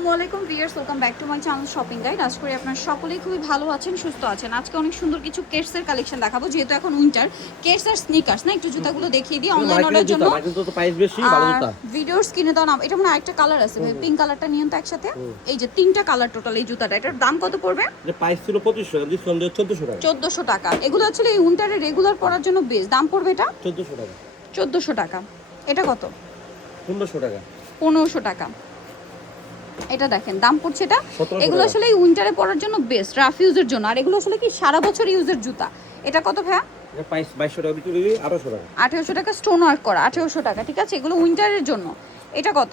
আসসালামু আলাইকুম viewers, welcome back to my channel shopping guide. আশা করি আপনারা সকলেই খুবই ভালো আছেন, সুস্থ আছেন। আজকে অনেক সুন্দর কিছু কেটসের কালেকশন দেখাবো, যেহেতু এখন উইন্টার। কেটস আর স্নিকার্স না, একটু জুতাগুলো দেখিয়ে দিই অনলাইন অর্ডার জন্য। ভিডিওর স্ক্রিনে দাও না, এটা মানে একটা কালার আছে ভাই, পিঙ্ক কালারটা নিয়ন তো একসাথে। এই যে তিনটা কালার টোটাল এই জুতাটা, এটার দাম কত পড়বে? যে প্রাইস ছিল 2500 টাকা, ডিসকাউন্ট দিয়ে 1400 টাকা। 1400 টাকা। এগুলো আসলে এই উইন্টারে রেগুলার পরার জন্য বেস্ট। দাম পড়বে এটা 1400 টাকা। 1400 টাকা। এটা কত? 1500 টাকা। 1500 টাকা। এটা দেখেন দাম পড়ছে এটা। 1700 এগুলো আসলে এই উইন্টারে পরার জন্য বেস্ট, রাফ ইউজের জন্য। আর এগুলো আসলে কি সারা বছর ইউজের জুতা। এটা কত ভাইয়া? এটা প্রাইস 2200 টাকা, বিক্রি করি 1800 টাকা। 1800 টাকা স্টোন ওয়ার্ক করা, 1800 টাকা। ঠিক আছে, এগুলো উইন্টারের জন্য। এটা কত?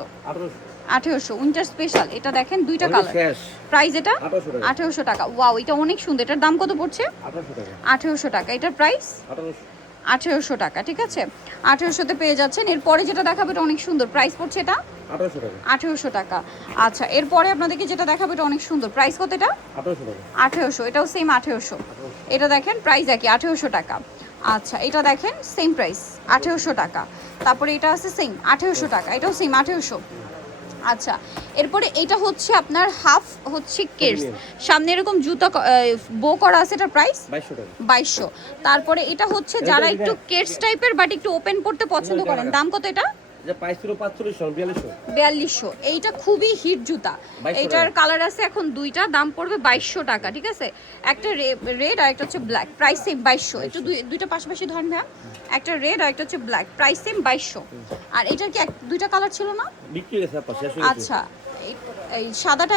1800 উইন্টার স্পেশাল। এটা দেখেন দুইটা কালার। প্রাইস এটা 1800 টাকা। ওয়াও, এটা অনেক সুন্দর। এটার দাম কত পড়ছে? 1800 টাকা। 1800 টাকা। এটার প্রাইস 1800 টাকা। ঠিক আছে, 1800 তে পেয়ে যাচ্ছেন। এরপরে যেটা দেখাবে এটা অনেক সুন্দর, প্রাইস পড়ছে এটা 1800 টাকা। 1800 টাকা। আচ্ছা, এরপরে আপনাদেরকে যেটা দেখাবে এটা অনেক সুন্দর, প্রাইস কত এটা? 1800 টাকা। 1800। এটাও সেম 1800। এটা দেখেন প্রাইস একই 1800 টাকা। আচ্ছা, এটা দেখেন সেম প্রাইস 1800 টাকা। তারপরে এটা আছে সেম 1800 টাকা, এটাও সেম 1800। আচ্ছা, এরপরে এটা হচ্ছে আপনার হাফ হচ্ছে কেডস, সামনে এরকম জুতা বো করা আছে, এটা প্রাইস 2200 টাকা। 2200। তারপরে এটা হচ্ছে যারা একটু কেডস টাইপের বাট একটু ওপেন করতে পছন্দ করেন, দাম কত এটা? যে প্রাইস ছিল 4500 4200। 4200। এইটা খুবই হিট জুতা। এইটার কালার আছে এখন দুইটা, দাম পড়বে 2200 টাকা। ঠিক আছে, একটা রেড আর একটা হচ্ছে ব্ল্যাক, প্রাইস সেম 2200। একটু দুইটা পাশাপাশি ধরেন ভাই, একটা রেড আর একটা হচ্ছে ব্ল্যাক, প্রাইস সেম 2200। আর এটার কি দুইটা কালার ছিল না? বিক্রি হয়ে গেছে, শেষ হয়ে গেছে। আচ্ছা, এই সাদাটা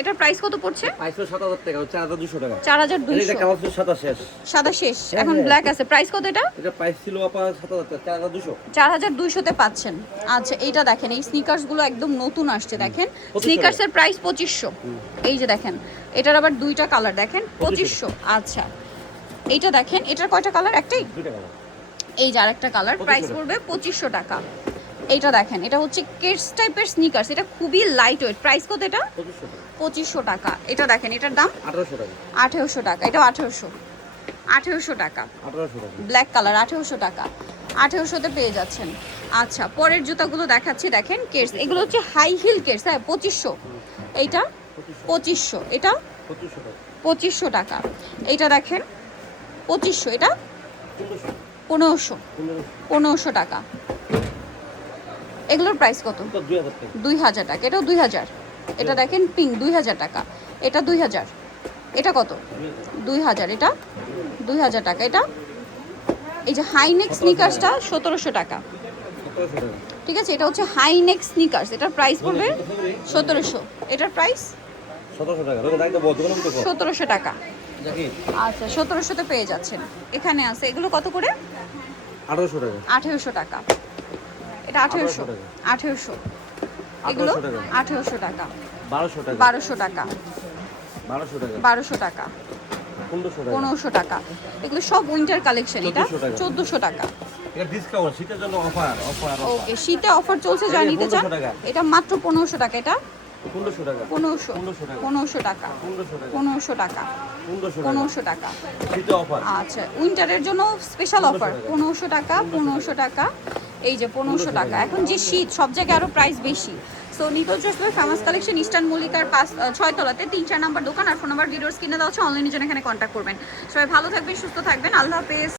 এটার প্রাইস কত পড়ছে? প্রাইস ছিল 7000 টাকা, 4200 টাকা। 4200। এটা কালার ছিল সাদা শেষ। সাদা শেষ, এখন ব্ল্যাক আছে। প্রাইস কত এটা? এটা প্রাইস ছিল আপা 7000 টাকা, 4200। 4200 তে পাচ্ছেন। আচ্ছা, এইটা দেখেন, এই স্নিকার্স গুলো একদম নতুন আসছে। দেখেন স্নিকার্সের প্রাইস 2500। এই যে দেখেন, এটার আবার দুইটা কালার দেখেন, 2500। আচ্ছা, এইটা দেখেন, এটার কয়টা কালার? একটাই। দুইটা কালার। এই যে আরেকটা কালার, প্রাইস পড়বে 2500 টাকা। এইটা দেখেন, এটা হচ্ছে কিডস টাইপের স্নিকার্স, এটা খুবই লাইট ওয়েট। প্রাইস কত এটা? 2500 টাকা। 2500 টাকা। এটা দেখেন, এটার দাম 1800 টাকা। 1800 টাকা। এটাও 1800। 1800 টাকা। 1800 টাকা। ব্ল্যাক কালার 1800 টাকা। 1800 তে পেয়ে যাচ্ছেন। আচ্ছা, পরের জুতাগুলো দেখাচ্ছি। দেখেন কেডস, এগুলো হচ্ছে হাই হিল কেডস। হ্যাঁ, 2500। এইটা 2500। এটা 2500 টাকা। 2500 টাকা। এইটা দেখেন 2500। এটা 1500। 1500 টাকা। এগুলোর প্রাইস কত? 2000 টাকা। 2000 টাকা। এটাও 2000। এটা দেখেন পিঙ্ক, 2000 টাকা। এটা 2000। এটা কত? 2000। এটা 2000 টাকা। এটা এই যে হাইনেক স্নিকার্সটা 1700 টাকা। 1700 টাকা। ঠিক আছে, এটা হচ্ছে হাইনেক স্নিকার্স, এটার প্রাইস পড়বে 1700। এটার প্রাইস 1700 টাকা। লোকে দাইতে বল, দোকানে তো কর। 1700 টাকা। দেখি আচ্ছা, 1700 তে পেয়ে যাচ্ছেন। এখানে আছে, এগুলো কত করে? 1800 টাকা। 1800 টাকা। এটা 1800। 1800। এগুলো 1800 টাকা। 1200 টাকা। 1200 টাকা। 1200 টাকা। 1200 টাকা। 1500 টাকা। 1500 টাকা। এগুলো সব উইন্টার কালেকশন। এটা 1400 টাকা। 1400 টাকা। এটা ডিসকাউন্ট, শীতের জন্য অফার। ওকে, শীতে অফার চলছে, যা নিতে চান। 1500 টাকা। এটা মাত্র 1500 টাকা। এটা 1500 টাকা। 1500। 1500 1500 টাকা। টাকা। 1500 টাকা। 1500 1500 টাকা। টাকা। শীতে অফার। আচ্ছা, উইন্টারের জন্য স্পেশাল অফার 1500 টাকা। 1500 টাকা। এই যে 1500 টাকা। এখন যে শীত, সব জায়গায় আরো প্রাইস বেশি। সো নিটো ড্রেসের ফেমাস কালেকশন ইস্টার্ন মল্লিকার 6 তলাতে 3-4 নাম্বার দোকান। আর ফোন নাম্বার ভিডিওর স্ক্রিনে দেওয়া আছে, অনলাইনের জন্য এখানে কন্ট্যাক্ট করবেন। সবাই ভালো থাকবেন, সুস্থ থাকবেন। আল্লাহ হাফেজ।